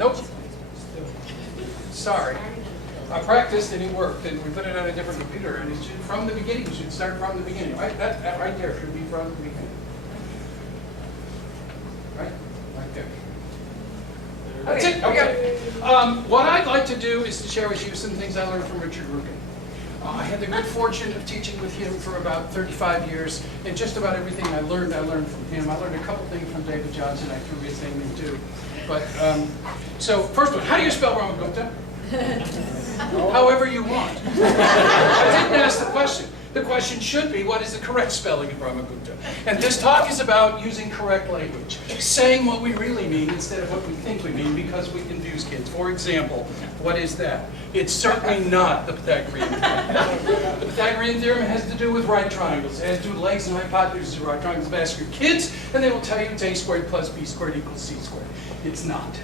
Nope. Sorry. I practiced and it worked, and we put it on a different computer, and it should, from the beginning, you should start from the beginning, right? That right there should be from the beginning. Right? Right there. That's it, okay. What I'd like to do is to share with you some things I learned from Richard Rugen. I had the good fortune of teaching with him for about 35 years, and just about everything I learned from him. I learned a couple things from David Johnson. I threw his name in too. But, so first one, how do you spell Ramagupta? However you want. I didn't ask the question. The question should be, what is the correct spelling of Brahmagupta? And this talk is about using correct language, saying what we really mean instead of what we think we mean, because we confuse kids. For example, what is that? It's certainly not the Pythagorean theorem. The Pythagorean theorem has to do with right triangles. It has to do with legs and hypotheses of right triangles. Ask your kids, and they will tell you it's a squared plus b squared equals c squared. It's not.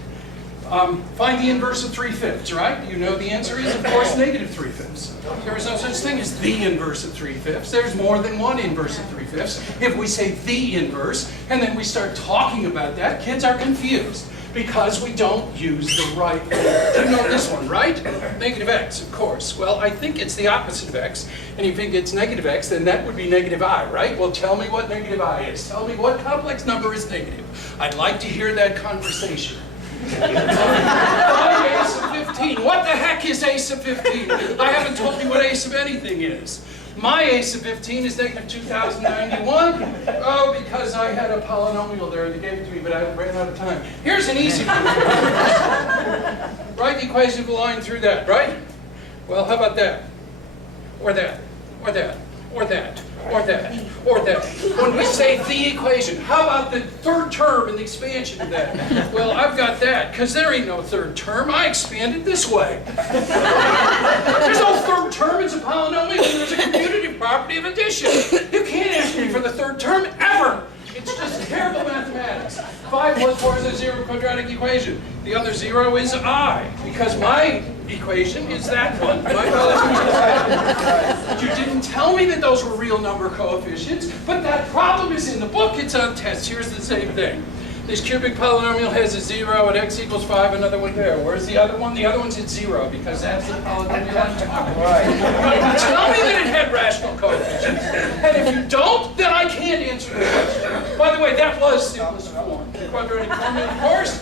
Find the inverse of 3/5, right? You know the answer is, of course, negative 3/5. There is no such thing as the inverse of 3/5. There's more than one inverse of 3/5. If we say the inverse, and then we start talking about that, kids are confused because we don't use the right language. You know this one, right? Negative x, of course. Well, I think it's the opposite of x, and you think it's negative x, then that would be negative I, right? Well, tell me what negative I is. Tell me what complex number is negative. I'd like to hear that conversation. Find a sub 15. What the heck is a sub 15? I haven't told you what a sub anything is. My a sub 15 is negative 2091. Oh, because I had a polynomial there and they gave it to me, but I ran out of time. Here's an easy one. Write the equation of a line through that, right? Well, how about that? Or that? Or that? Or that? Or that? Or that? When we say the equation, how about the third term and the expansion of that? Well, I've got that, because there ain't no third term. I expanded this way. There's no third term. It's a polynomial. There's a commutative property of addition. You can't ask me for the third term ever. It's just terrible mathematics. 5 plus 4 is a 0 quadratic equation. The other 0 is I, because my equation is that one. My equation is that. But you didn't tell me that those were real number coefficients, but that problem is in the book. It's on test. Here's the same thing. This cubic polynomial has a 0 at x equals 5, another one there. Where's the other one? The other one's at 0, because that's the polynomial I'm talking about. You tell me that it had rational coefficients. And if you don't, then I can't answer the question. By the way, that was simplest form. The quadratic formula, of course.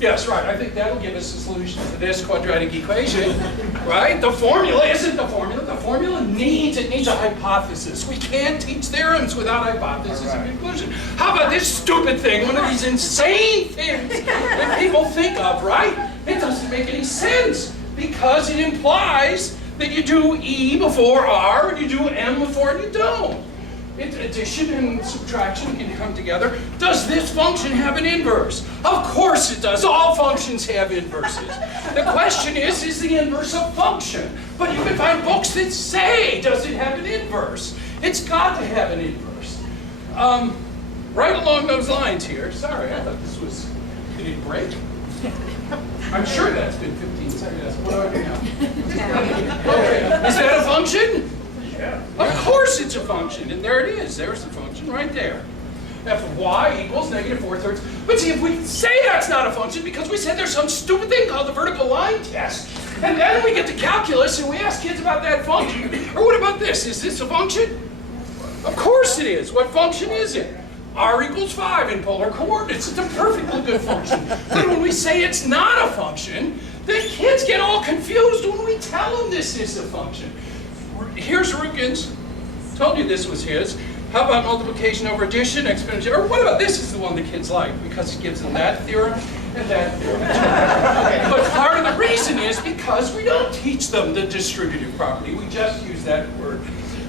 Yes, right. I think that'll give us a solution to this quadratic equation, right? The formula isn't the formula. The formula needs a hypothesis. We can't teach theorems without hypothesis and conclusion. How about this stupid thing? One of these insane things that people think of, right? It doesn't make any sense because it implies that you do E before R and you do M before and you don't. Addition and subtraction can come together. Does this function have an inverse? Of course it does. All functions have inverses. The question is the inverse a function? But you can find books that say, does it have an inverse? It's got to have an inverse. Right along those lines here, sorry, I thought this was, did it break? I'm sure that's been 15 seconds. What do I do now? Okay, is that a function? Yeah. Of course it's a function, and there it is. There's the function right there. F of y equals negative 4/3. But see, if we say that's not a function because we said there's some stupid thing called the vertical line test, and then we get to calculus and we ask kids about that function. Or what about this? Is this a function? Of course it is. What function is it? R equals 5 in polar coordinates. It's a perfectly good function. But when we say it's not a function, the kids get all confused when we tell them this is a function. Here's Rugen's. Told you this was his. How about multiplication over addition, exponential? Or what about this is the one the kids like because it gives them that theorem and that theorem. But part of the reason is because we don't teach them the distributive property. We just use that word.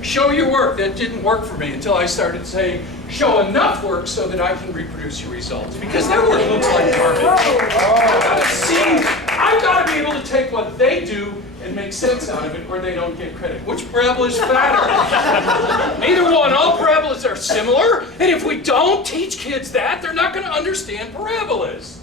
Show your work. That didn't work for me until I started saying show enough work so that I can reproduce your results. Because their work looks like garbage. I've got to be able to take what they do and make sense out of it where they don't get credit. Which parabola is fatter? Neither one. All parabolas are similar. And if we don't teach kids that, they're not going to understand parabolas.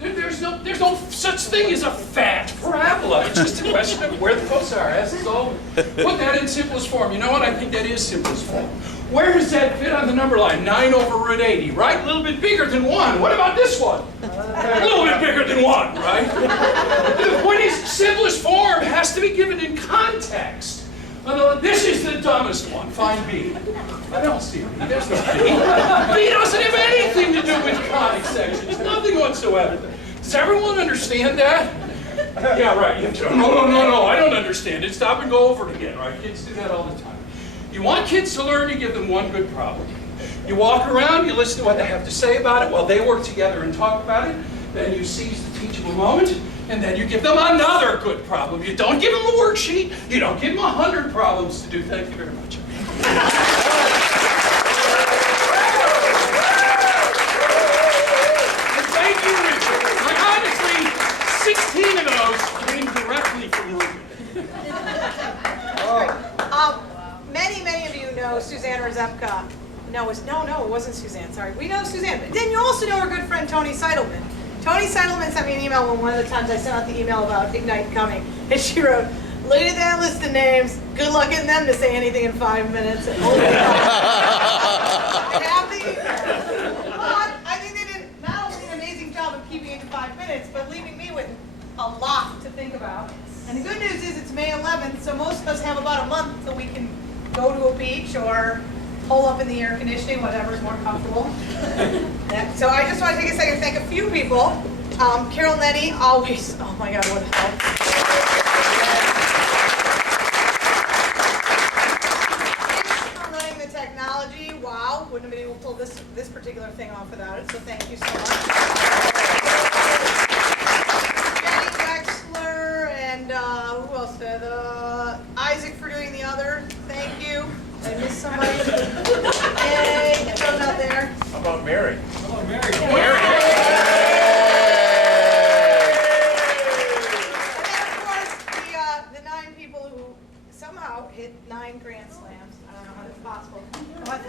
There's no such thing as a fat parabola. It's just a question of where the foci are. That's all. Put that in simplest form. You know what? I think that is simplest form. Where does that fit on the number line? 9 over root 80, right? A little bit bigger than 1. What about this one? A little bit bigger than 1, right? The point is, simplest form has to be given in context. This is the dumbest one. Find B. I don't see B. There's no B. B doesn't have anything to do with conic sections. Nothing whatsoever. Does everyone understand that? Yeah, right. No, I don't understand it. Stop and go over it again, right? Kids do that all the time. You want kids to learn, you give them one good problem. You walk around, you listen to what they have to say about it while they work together and talk about it. Then you seize the teachable moment, and then you give them another good problem. You don't give them a worksheet. You don't give them 100 problems to do. Thank you very much. And thank you, Richard. Like, honestly, 16 of those came directly from Ruben. Many of you know Suzanne Rzepka. No, it wasn't Suzanne, sorry. We know Suzanne, but then you also know our good friend Tony Seidelman. Tony Seidelman sent me an email one of the times I sent out the email about Ignite coming, and she wrote, look at that list of names, good luck getting them to say anything in 5 minutes. I have the email. But I think they did not only an amazing job of keeping it to 5 minutes, but leaving me with a lot to think about. And the good news is it's May 11th, so most of us have about a month till we can go to a beach or hole up in the air conditioning, whatever's more comfortable. So I just want to take a second to thank a few people. Carol Nettie, always, oh my God, what a help. Thanks for running the technology. Wow, wouldn't have been able to pull this particular thing off without it, so thank you so much. Jenny Wexler and who else did? Isaac for doing the other. Thank you. Did I miss somebody? Yay, get those out there. How about Mary? Hello, Mary. And then, of course, the 9 people who somehow hit 9 Grand Slams. I don't know how that's possible. I want to